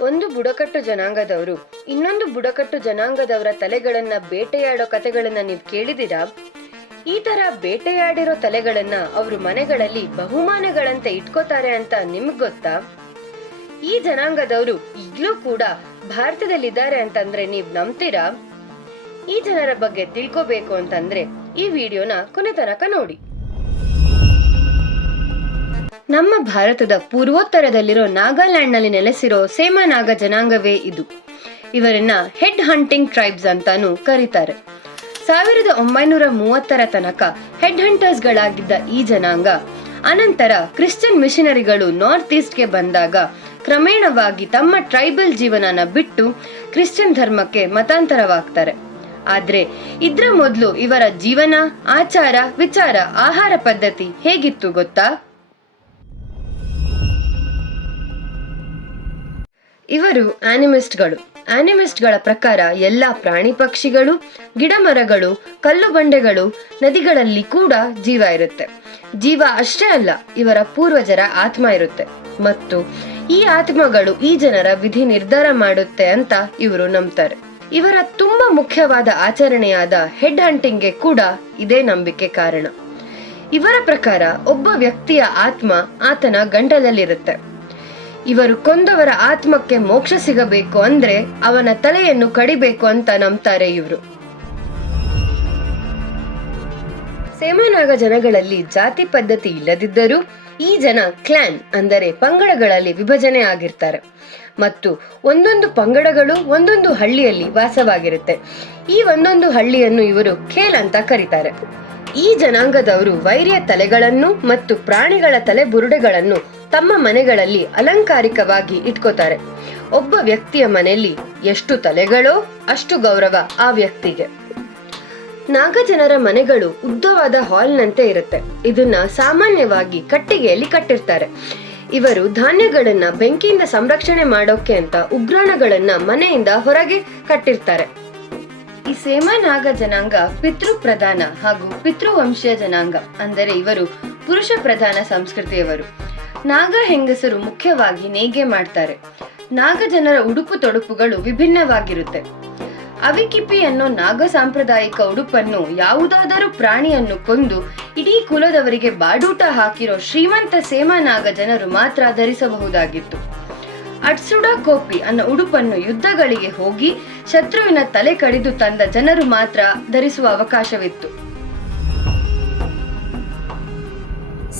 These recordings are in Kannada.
ಒಂದು ಬುಡಕಟ್ಟು ಜನಾಂಗದವರು ಇನ್ನೊಂದು ಬುಡಕಟ್ಟು ಜನಾಂಗದವರ ತಲೆಗಳನ್ನ ಬೇಟೆಯಾಡೋ ಕತೆಗಳನ್ನ ನೀವು ಕೇಳಿದಿರಾ? ಈ ತರ ಬೇಟೆಯಾಡಿರೋ ತಲೆಗಳನ್ನ ಅವರು ಮನೆಗಳಲ್ಲಿ ಬಹುಮಾನಗಳಂತೆ ಇಟ್ಕೋತಾರೆ ಅಂತ ನಿಮ್ಗ್ ಗೊತ್ತಾ? ಈ ಜನಾಂಗದವರು ಈಗ್ಲೂ ಕೂಡ ಭಾರತದಲ್ಲಿದ್ದಾರೆ ಅಂತಂದ್ರೆ ನೀವ್ ನಂಬ್ತೀರಾ? ಈ ಜನರ ಬಗ್ಗೆ ತಿಳ್ಕೋಬೇಕು ಅಂತಂದ್ರೆ ಈ ವಿಡಿಯೋನ ಕೊನೆ ತನಕ ನೋಡಿ. ನಮ್ಮ ಭಾರತದ ಪೂರ್ವೋತ್ತರದಲ್ಲಿರೋ ನಾಗಾಲ್ಯಾಂಡ್ನಲ್ಲಿ ನೆಲೆಸಿರೋ ಸೇಮಾ ನಾಗ ಜನಾಂಗವೇ ಇದು. ಇವರನ್ನ ಹೆಡ್ ಹಂಟಿಂಗ್ ಟ್ರೈಬ್ಸ್ ಅಂತಾನೂ ಕರೀತಾರೆ. ಸಾವಿರದ ಒಂಬೈನೂರ ಮೂವತ್ತರ ತನಕ ಹೆಡ್ ಹಂಟರ್ಸ್ಗಳಾಗಿದ್ದ ಈ ಜನಾಂಗ ಅನಂತರ ಕ್ರಿಶ್ಚಿಯನ್ ಮಿಷನರಿಗಳು ನಾರ್ತ್ ಈಸ್ಟ್ಗೆ ಬಂದಾಗ ಕ್ರಮೇಣವಾಗಿ ತಮ್ಮ ಟ್ರೈಬಲ್ ಜೀವನನ ಬಿಟ್ಟು ಕ್ರಿಶ್ಚಿಯನ್ ಧರ್ಮಕ್ಕೆ ಮತಾಂತರವಾಗ್ತಾರೆ. ಆದ್ರೆ ಇದ್ರ ಮೊದಲು ಇವರ ಜೀವನ, ಆಚಾರ, ವಿಚಾರ, ಆಹಾರ ಪದ್ಧತಿ ಹೇಗಿತ್ತು ಗೊತ್ತಾ? ಇವರು ಆನಿಮಿಸ್ಟ್ಗಳು ಆನಿಮಿಸ್ಟ್ಗಳ ಪ್ರಕಾರ ಎಲ್ಲ ಪ್ರಾಣಿ ಪಕ್ಷಿಗಳು ಗಿಡ ಮರಗಳು ಕಲ್ಲು ಬಂಡೆಗಳು ನದಿಗಳಲ್ಲಿ ಕೂಡ ಜೀವ ಇರುತ್ತೆ. ಜೀವ ಅಷ್ಟೇ ಅಲ್ಲ, ಇವರ ಪೂರ್ವಜರ ಆತ್ಮ ಇರುತ್ತೆ. ಮತ್ತು ಈ ಆತ್ಮಗಳು ಈ ಜನರ ವಿಧಿ ನಿರ್ಧಾರ ಮಾಡುತ್ತೆ ಅಂತ ಇವರು ನಂಬ್ತಾರೆ. ಇವರ ತುಂಬಾ ಮುಖ್ಯವಾದ ಆಚರಣೆಯಾದ ಹೆಡ್ ಹಂಟಿಂಗ್ಗೆ ಕೂಡ ಇದೇ ನಂಬಿಕೆ ಕಾರಣ. ಇವರ ಪ್ರಕಾರ ಒಬ್ಬ ವ್ಯಕ್ತಿಯ ಆತ್ಮ ಆತನ ಗಂಟಲಲ್ಲಿರುತ್ತೆ. ಇವರು ಕೊಂದವರ ಆತ್ಮಕ್ಕೆ ಮೋಕ್ಷ ಸಿಗಬೇಕು ಅಂದ್ರೆ ಅವನ ತಲೆಯನ್ನು ಕಡಿಬೇಕು ಅಂತ ನಂಬ್ತಾರೆ ಇವರು. ಸೇಮಾನಾಗ ಜನಗಳಲ್ಲಿ ಜಾತಿ ಪದ್ಧತಿ ಇಲ್ಲದಿದ್ದರೂ ಈ ಜನ ಕ್ಲಾನ್ ಅಂದರೆ ಪಂಗಡಗಳಲ್ಲಿ ವಿಭಜನೆ ಆಗಿರ್ತಾರೆ. ಮತ್ತು ಒಂದೊಂದು ಪಂಗಡಗಳು ಒಂದೊಂದು ಹಳ್ಳಿಯಲ್ಲಿ ವಾಸವಾಗಿರುತ್ತೆ. ಈ ಒಂದೊಂದು ಹಳ್ಳಿಯನ್ನು ಇವರು ಖೇಲ್ ಅಂತ ಕರೀತಾರೆ. ಈ ಜನಾಂಗದವರು ವೈರ್ಯ ತಲೆಗಳನ್ನು ಮತ್ತು ಪ್ರಾಣಿಗಳ ತಲೆ ಬುರುಡೆಗಳನ್ನು ತಮ್ಮ ಮನೆಗಳಲ್ಲಿ ಅಲಂಕಾರಿಕವಾಗಿ ಇಟ್ಕೋತಾರೆ. ಒಬ್ಬ ವ್ಯಕ್ತಿಯ ಮನೆಯಲ್ಲಿ ಎಷ್ಟು ತಲೆಗಳೋ ಅಷ್ಟು ಗೌರವ ಆ ವ್ಯಕ್ತಿಗೆ. ನಾಗಜನರ ಮನೆಗಳು ಉದ್ದವಾದ ಹಾಲ್ನಂತೆ ಇರುತ್ತೆ. ಇದನ್ನ ಸಾಮಾನ್ಯವಾಗಿ ಕಟ್ಟಿಗೆಯಲ್ಲಿ ಕಟ್ಟಿರ್ತಾರೆ. ಇವರು ಧಾನ್ಯಗಳನ್ನ ಬೆಂಕಿಯಿಂದ ಸಂರಕ್ಷಣೆ ಮಾಡೋಕೆ ಅಂತ ಉಗ್ರಾಣಗಳನ್ನ ಮನೆಯಿಂದ ಹೊರಗೆ ಕಟ್ಟಿರ್ತಾರೆ. ಈ ಸೇಮಾ ನಾಗ ಜನಾಂಗ ಪಿತೃ ಪ್ರಧಾನ ಹಾಗೂ ಪಿತೃವಂಶೀಯ ಜನಾಂಗ ಅಂದರೆ ಇವರು ಪುರುಷ ಪ್ರಧಾನ ಸಂಸ್ಕೃತಿಯವರು. ನಾಗ ಹೆಂಗಸರು ಮುಖ್ಯವಾಗಿ ನೇಯ್ಗೆ ಮಾಡ್ತಾರೆ. ನಾಗ ಜನರ ಉಡುಪು ತೊಡುಪುಗಳು ವಿಭಿನ್ನವಾಗಿರುತ್ತೆ. ಅವಿಕಿಪಿ ಅನ್ನೋ ನಾಗ ಸಾಂಪ್ರದಾಯಿಕ ಉಡುಪನ್ನು, ಯಾವುದಾದರೂ ಪ್ರಾಣಿಯನ್ನು ಕೊಂದು, ಇಡೀ ಕುಲದವರಿಗೆ ಬಾಡೂಟ ಹಾಕಿರೋ ಶ್ರೀಮಂತ ಸೇಮಾ ನಾಗ ಜನರು ಮಾತ್ರ ಧರಿಸಬಹುದಾಗಿತ್ತು. ಅಟ್ಸುಡ ಕೋಪಿ ಅನ್ನೋ ಉಡುಪನ್ನು ಯುದ್ಧಗಳಿಗೆ ಹೋಗಿ, ಶತ್ರುವಿನ ತಲೆ ಕಡಿದು ತಂದ ಜನರು ಮಾತ್ರ ಧರಿಸುವ ಅವಕಾಶವಿತ್ತು.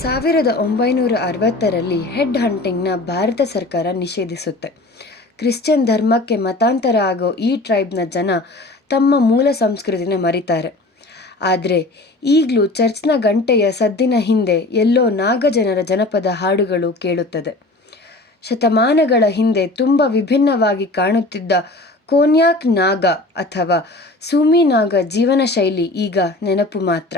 ಸಾವಿರದ ಒಂಬೈನೂರ ಅರವತ್ತರಲ್ಲಿ ಹೆಡ್ ಹಂಟಿಂಗ್ನ ಭಾರತ ಸರ್ಕಾರ ನಿಷೇಧಿಸುತ್ತೆ. ಕ್ರಿಶ್ಚಿಯನ್ ಧರ್ಮಕ್ಕೆ ಮತಾಂತರ ಆಗೋ ಈ ಟ್ರೈಬ್ನ ಜನ ತಮ್ಮ ಮೂಲ ಸಂಸ್ಕೃತಿನ ಮರಿತಾರೆ. ಆದರೆ ಈಗಲೂ ಚರ್ಚ್ನ ಗಂಟೆಯ ಸದ್ದಿನ ಹಿಂದೆ ಎಲ್ಲೋ ನಾಗಜನರ ಜನಪದ ಹಾಡುಗಳು ಕೇಳುತ್ತದೆ. ಶತಮಾನಗಳ ಹಿಂದೆ ತುಂಬ ವಿಭಿನ್ನವಾಗಿ ಕಾಣುತ್ತಿದ್ದ ಕೋನ್ಯಾಕ್ ನಾಗ ಅಥವಾ ಸುಮಿ ನಾಗ ಜೀವನ ಶೈಲಿ ಈಗ ನೆನಪು ಮಾತ್ರ.